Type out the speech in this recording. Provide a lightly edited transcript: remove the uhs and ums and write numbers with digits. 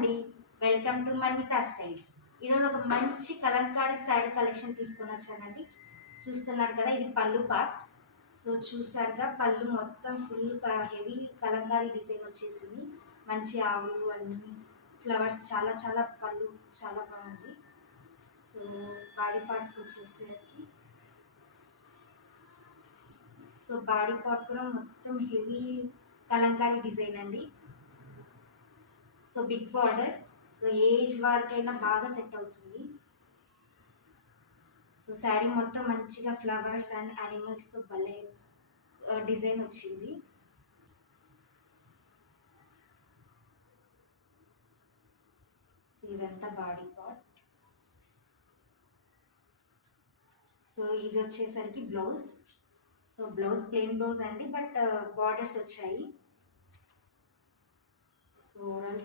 అండి, welcome to మన్వితా styles. ఈరోజు ఒక మంచి కలంకారీ శారీ కలెక్షన్ తీసుకొని వచ్చానండి. చూస్తున్నారు కదా, ఇది పళ్ళు పార్ట్. సో చూసారుగా, పళ్ళు మొత్తం ఫుల్ హెవీ కలంకారీ డిజైన్ వచ్చేసింది. మంచి ఆవులు అన్ని ఫ్లవర్స్, చాలా చాలా పళ్ళు చాలా బాగుంది. సో బాడీ పార్ట్కి వచ్చేసరికి, సో బాడీ పార్ట్ కూడా మొత్తం హెవీ కలంకారీ డిజైన్ అండి. So big border, so age వారికైనా బాగా సెట్ అవుతుంది. సో శారీ మొత్తం మంచిగా ఫ్లవర్స్ అండ్ యానిమల్స్తో భలే డిజైన్ వచ్చింది. సో ఇదంతా బాడీ పార్ట్. సో ఇది వచ్చేసరికి blouse. So blouse plain blouse అండి, బట్ బార్డర్స్ వచ్చాయి. So overall